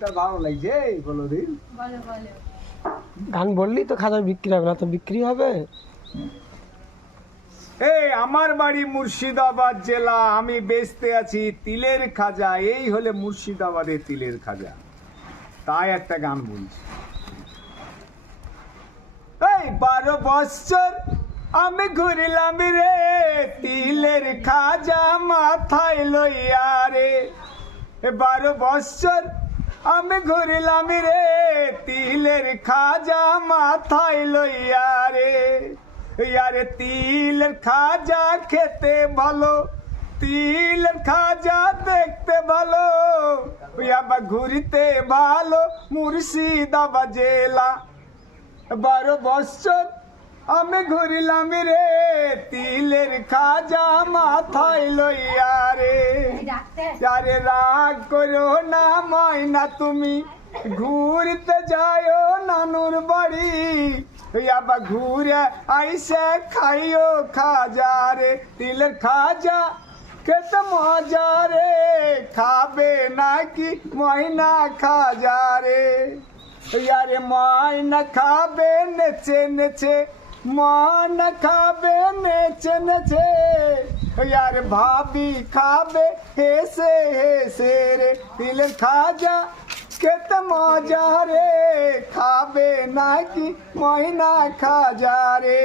গীতটা ভালো লাগছে, বলো দিন। গান বললি তো খাজা বিক্রি হবে না, তো বিক্রি হবে। এই আমার বাড়ি মুর্শিদাবাদ জেলা, আমি বেচতে আছি তিলের খাজা, এই হলে মুর্শিদাবাদের তিলের খাজা, তাই একটা গান বলছি। এই 12 বছর আমি ঘুরিলাম রে তিলের খাজা মাথায় লইয়া রে, 12 বছর আমি ঘুরিলাম রে তিলের খাজা মাথায় লইয়া রে। ইয়ারে তিলের খাজা খেতে ভালো, তিলের খাজা দেখতে ভালো, আবার ঘুরিতে ভালো মুর্শিদাবাদ জেলা। 12 বছর আমি ঘুরিলাম রে তিলের খাজা মাথায় লইয়া রে। আরে রাগ করো না ময়না তুমি, ঘুরতে যাও নানুর বাড়ি, আবার ঘুরে আইসে খাইও খাজা রে। তিলের খাজা খেতে মজা রে, খাবে নাকি ময়না খাজা রে। यारे मान खाबे नेचे नेचे, मान खाबे नेचे नेचे, यार भाभी खाबे हेसे हेसे रे। तिलेर खाजा केत मजा रे, खाबे नाकी महीना खाजा रे।